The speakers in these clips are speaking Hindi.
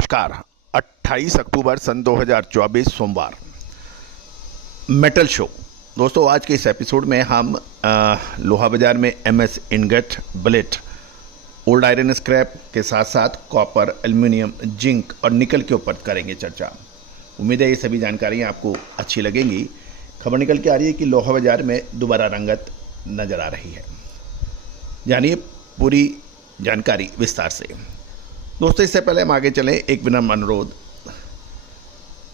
नमस्कार। 28 अक्टूबर सन 2024 सोमवार, मेटल शो। दोस्तों, आज के इस एपिसोड में हम लोहा बाजार में MS ingot, billet, old iron scrap के साथ साथ कॉपर, एल्युमिनियम, जिंक और निकल के ऊपर करेंगे चर्चा। उम्मीद है ये सभी जानकारियाँ आपको अच्छी लगेंगी। खबर निकल के आ रही है कि लोहा बाजार में दोबारा रंगत नजर आ रही है। जानिए पूरी जानकारी विस्तार से। दोस्तों, इससे पहले हम आगे चलें, एक विनम्र अनुरोध।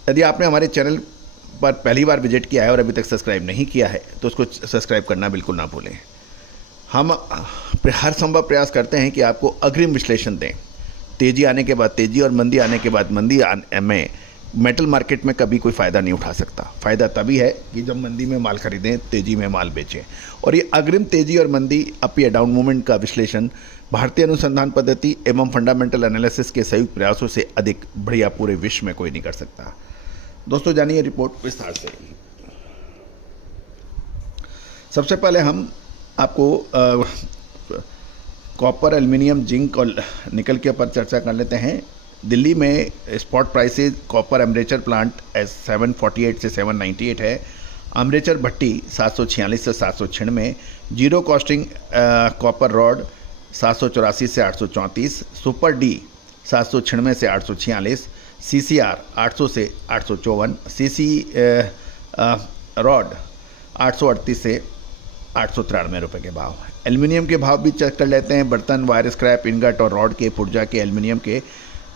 यदि आपने हमारे चैनल पर पहली बार विजिट किया है और अभी तक सब्सक्राइब नहीं किया है तो उसको सब्सक्राइब करना बिल्कुल ना भूलें। हम हर संभव प्रयास करते हैं कि आपको अग्रिम विश्लेषण दें। तेज़ी आने के बाद तेज़ी और मंदी आने के बाद मंदी में मेटल मार्केट में कभी कोई फ़ायदा नहीं उठा सकता। फ़ायदा तभी है कि जब मंदी में माल खरीदें, तेज़ी में माल बेचें। और ये अग्रिम तेज़ी और मंदी, अप या डाउन मूवमेंट का विश्लेषण भारतीय अनुसंधान पद्धति एवं फंडामेंटल एनालिसिस के संयुक्त प्रयासों से अधिक बढ़िया पूरे विश्व में कोई नहीं कर सकता। दोस्तों, जानिए रिपोर्ट विस्तार से। सबसे पहले हम आपको कॉपर, एल्युमिनियम, जिंक और निकल के ऊपर चर्चा कर लेते हैं। दिल्ली में स्पॉट प्राइसेस कॉपर एमरेचर प्लांट 748 से 798 है। एमरेचर भट्टी 746 से 796, जीरो कॉस्टिंग कॉपर रॉड 784 से 834, सुपर डी 796 से 846, सीसीआर 800 से 854, सीसी रॉड 838 से 893 रुपये के भाव। एल्युमिनियम के भाव भी चेक कर लेते हैं। बर्तन, वायर स्क्रैप, इनगट और रॉड के पुर्जा के एल्युमिनियम के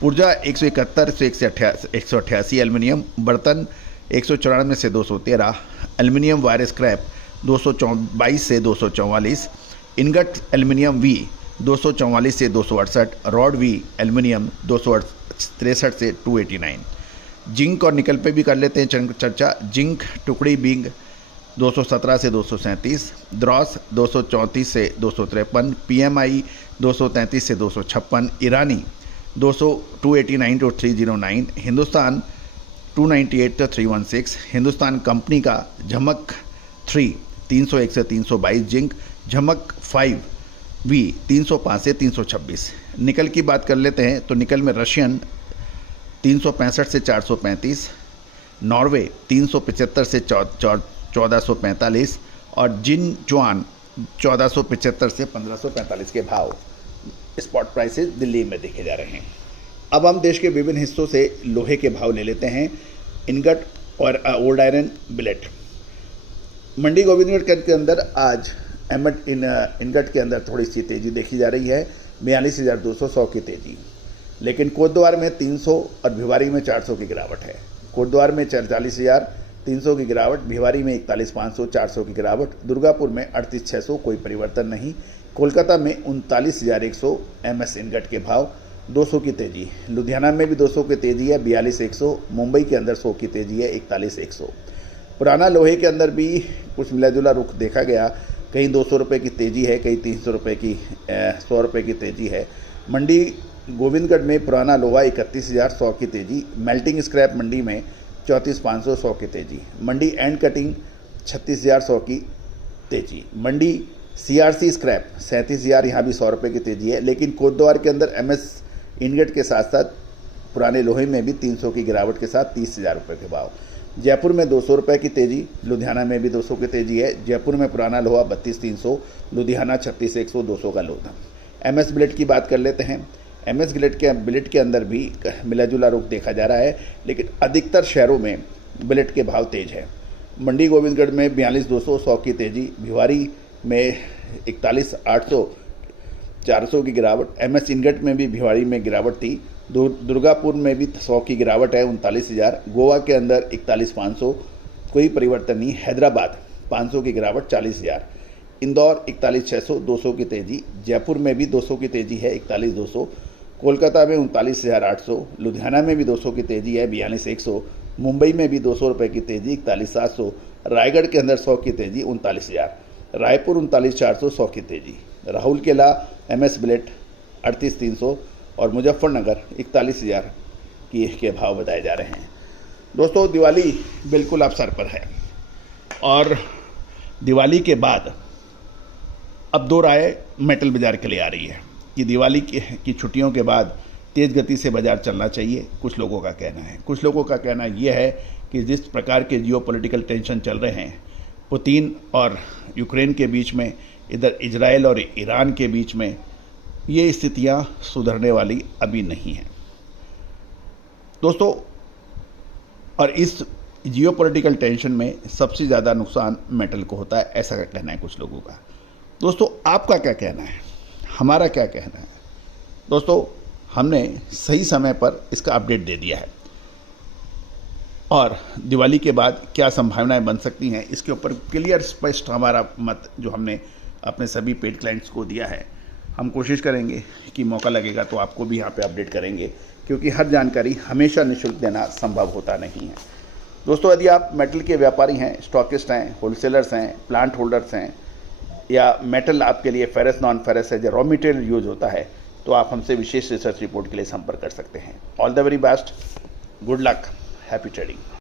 पुर्जा 171 से 188, एल्युमिनियम बर्तन 194 से 213, एल्युमिनियम वायर स्क्रैप 222 से 244, इनगट एल्युमिनियम वी 244 से 268, रॉड वी एल्युमिनियम 263 से 289। जिंक और निकल पे भी कर लेते हैं चर्चा। जिंक टुकड़ी बिंग 217 से 237, द्रॉस 234 से 253, पीएमआई 233 से 256, ईरानी 289 to 309, Hindustan 298 to 316, Hindustan company का झमक 3 301 से 322, जिंक झमक 5 वी 305 से 326। निकल की बात कर लेते हैं तो निकल में रशियन 365 से 435, नॉर्वे 375 से 1445 और जिन जुआन 1475 से 1545 के भाव स्पॉट प्राइसेस दिल्ली में देखे जा रहे हैं। अब हम देश के विभिन्न हिस्सों से लोहे के भाव ले लेते हैं। इनगट और ओल्ड आयरन, बिलेट। मंडी गोविंदगढ़ के अंदर आज इनगट के अंदर थोड़ी सी तेज़ी देखी जा रही है, 42,200 की तेज़ी। लेकिन कोटद्वार में 300 और भिवारी में 400 की गिरावट है। कोटद्वार में 44,300 की गिरावट, भिवारी में 41,500, 400 की गिरावट, दुर्गापुर में 38,600, कोई परिवर्तन नहीं। कोलकाता में 39,100 एमएस इनगट के भाव, 200 की तेज़ी। लुधियाना में भी 200 की तेज़ी है, 42,100। मुंबई के अंदर 100 की तेज़ी है, 41,100। पुराना लोहे के अंदर भी कुछ मिला जुला रुख देखा गया। कहीं 200 रुपये की तेज़ी है, कहीं 300 रुपये की 100 रुपये की तेज़ी है। मंडी गोविंदगढ़ में पुराना लोहा 31,100 की तेज़ी। मेल्टिंग स्क्रैप मंडी में 34,500, 100 की तेज़ी। मंडी एंड कटिंग 36,100 की तेज़ी। मंडी सीआरसी स्क्रैप 37,000, यहाँ भी 100 रुपये की तेज़ी है। लेकिन कोटद्वार के अंदर एमएस इनगट के साथ साथ पुराने लोहे में भी 300 की गिरावट के साथ 30,000 रुपये के भाव। जयपुर में 200 रुपये की तेज़ी, लुधियाना में भी 200 की तेज़ी है। जयपुर में पुराना लोहा 32,300, लुधियाना 36,100, 200 का लोहा। एमएस बिलेट की बात कर लेते हैं। एमएस बिलेट के अंदर भी मिला जुला रुख देखा जा रहा है, लेकिन अधिकतर शहरों में बिलेट के भाव तेज है। मंडी गोविंदगढ़ में 42,200, 100 की तेज़ी। भिवारी में 41,800, 400 की गिरावट। एमएस इनगट में भी भिवाड़ी में गिरावट थी। दुर्गापुर में भी 100 की गिरावट है, 39,000। गोवा के अंदर 41,500, कोई परिवर्तन नहीं। हैदराबाद 500 की गिरावट, 40,000। इंदौर 41,600, 200 की तेज़ी। जयपुर में भी 200 की तेज़ी है, 41,200। कोलकाता में 39,800। लुधियाना में भी 200 की तेज़ी है, 42,100। मुंबई में भी 200 रुपये की तेज़ी, 41,700। रायगढ़ के अंदर 100 की तेज़ी, 39,000। रायपुर 39,400, 100 की तेज़ी। राहुलकेला एमएस बिलेट 38,300 और मुजफ्फरनगर 41,000 के भाव बताए जा रहे हैं। दोस्तों, दिवाली बिल्कुल अवसर पर है और दिवाली के बाद अब दो राय मेटल बाज़ार के लिए आ रही है कि दिवाली की छुट्टियों के बाद तेज़ गति से बाज़ार चलना चाहिए, कुछ लोगों का कहना है। कुछ लोगों का कहना यह है कि जिस प्रकार के जियोपॉलिटिकल टेंशन चल रहे हैं, पुतिन और यूक्रेन के बीच में, इधर इजराइल और ईरान के बीच में, ये स्थितियां सुधरने वाली अभी नहीं हैं दोस्तों। और इस जियोपॉलिटिकल टेंशन में सबसे ज़्यादा नुकसान मेटल को होता है, ऐसा का कहना है कुछ लोगों का। दोस्तों आपका क्या कहना है, हमारा क्या कहना है? दोस्तों हमने सही समय पर इसका अपडेट दे दिया है और दिवाली के बाद क्या संभावनाएं बन सकती हैं, इसके ऊपर क्लियर स्पष्ट हमारा मत जो हमने अपने सभी पेड क्लाइंट्स को दिया है। हम कोशिश करेंगे कि मौका लगेगा तो आपको भी यहाँ पे अपडेट करेंगे, क्योंकि हर जानकारी हमेशा निःशुल्क देना संभव होता नहीं है। दोस्तों यदि आप मेटल के व्यापारी हैं, स्टॉकिस्ट हैं, होलसेलर्स हैं, प्लांट होल्डर्स हैं, या मेटल आपके लिए फेरस नॉन फेरस है, जो रॉ मटेरियल यूज होता है, तो आप हमसे विशेष रिसर्च रिपोर्ट के लिए संपर्क कर सकते हैं। All the very best, good luck, happy trading.